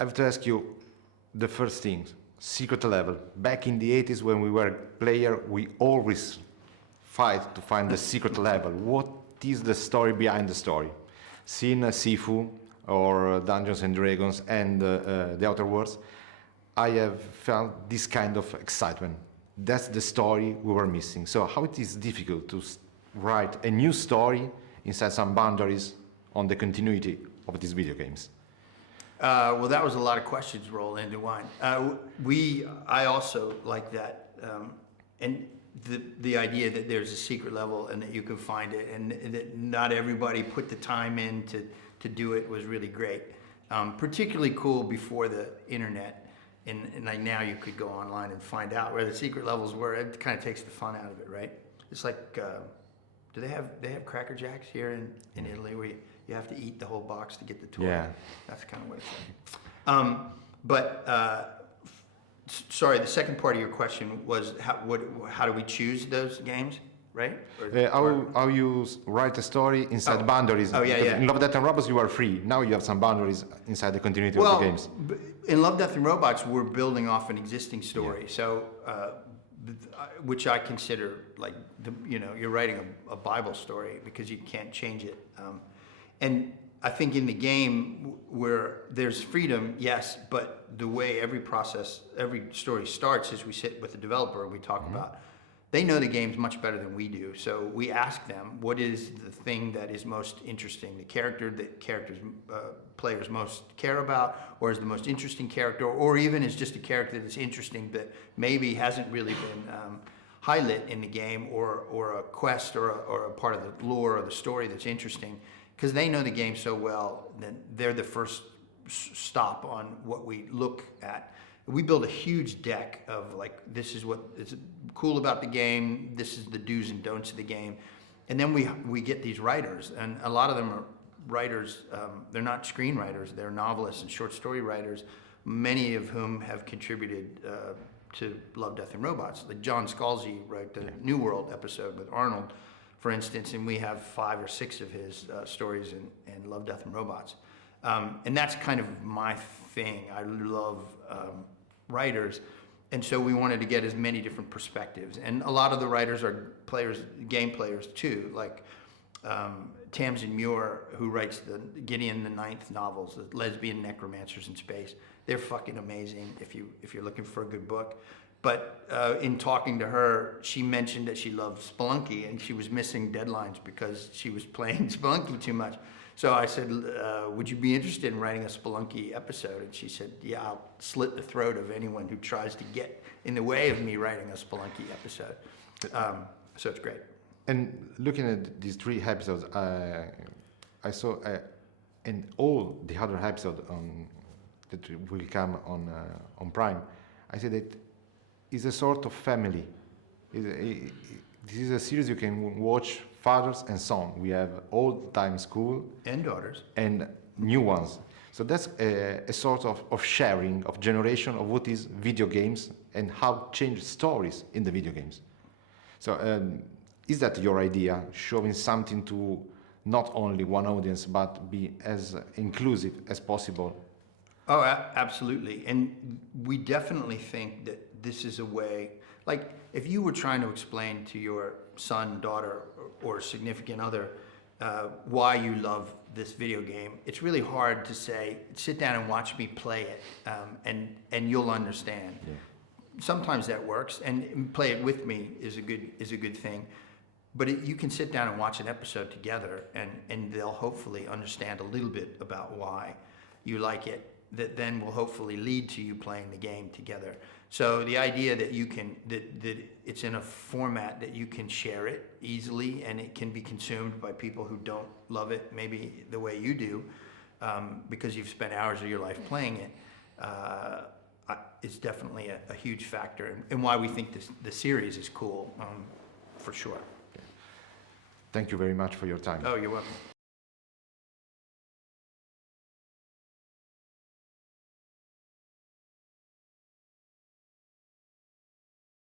I have to ask you the first thing, secret level. Back in the 80s when we were player, we always fight to find the secret level. What is the story behind the story? Seen Sifu or Dungeons and Dragons and the Outer Worlds, I have felt this kind of excitement. That's the story we were missing. So how it is difficult to write a new story inside some boundaries on the continuity of these video games? Well, that was a lot of questions rolled into one. I also like that, and the idea that there's a secret level and that you can find it, and that not everybody put the time in to do it was really great. Particularly cool before the internet, and like now you could go online and find out where the secret levels were. It kind of takes the fun out of it, right? It's like, do they have Cracker Jacks here in Italy where you have to eat the whole box to get the toy? Yeah. That's kind of what it's like. Sorry, the second part of your question was how do we choose those games, right? How you write a story inside boundaries. Oh, yeah, yeah. In Love, Death and Robots you are free. Now you have some boundaries inside the continuity of the games. In Love, Death and Robots we're building off an existing story. Yeah. So, which I consider like, you're writing a Bible story because you can't change it. And I think in the game where there's freedom, yes, but the way every story starts is we sit with the developer and we talk about, they know the games much better than we do. So we ask them, what is the thing that is most interesting? The character that players most care about, or is the most interesting character, or even is just a character that's interesting but maybe hasn't really been highlighted in the game, or a quest or a part of the lore or the story that's interesting. Because they know the game so well, then they're the first stop on what we look at. We build a huge deck of like, this is what is cool about the game, this is the do's and don'ts of the game. And then we get these writers, and a lot of them are writers, they're not screenwriters, they're novelists and short story writers, many of whom have contributed to Love, Death and Robots. Like John Scalzi wrote the New World episode with Arnold, for instance, and we have 5 or 6 of his stories in Love, Death and Robots. And that's kind of my thing. I love writers. And so we wanted to get as many different perspectives. And a lot of the writers are game players too, like Tamsin Muir, who writes the Gideon the Ninth novels, the lesbian necromancers in space. They're fucking amazing if you're looking for a good book. But in talking to her, she mentioned that she loved Spelunky and she was missing deadlines because she was playing Spelunky too much. So I said, would you be interested in writing a Spelunky episode? And she said, yeah, I'll slit the throat of anyone who tries to get in the way of me writing a Spelunky epised. So it's great. And looking at these 3 episodes, I saw, and all the other episodes that will come on Prime, I said that it's a sort of family. This is a series you can watch, fathers and sons. We have old-time school. And daughters. And new ones. So that's a sort of sharing, of generation of what is video games and how change stories in the video games. So is that your idea, showing something to not only one audience, but be as inclusive as possible? Oh, absolutely. And we definitely think that this is a way, like if you were trying to explain to your son, daughter, or significant other why you love this video game, it's really hard to say, sit down and watch me play it, and you'll understand. Yeah. Sometimes that works, and play it with me is a good thing. But you can sit down and watch an episode together, and they'll hopefully understand a little bit about why you like it. That then will hopefully lead to you playing the game together. So the idea that you can that it's in a format that you can share it easily and it can be consumed by people who don't love it maybe the way you do, because you've spent hours of your life playing it, is definitely a huge factor and why we think the series is cool, for sure. Thank you very much for your time. Oh, you're welcome.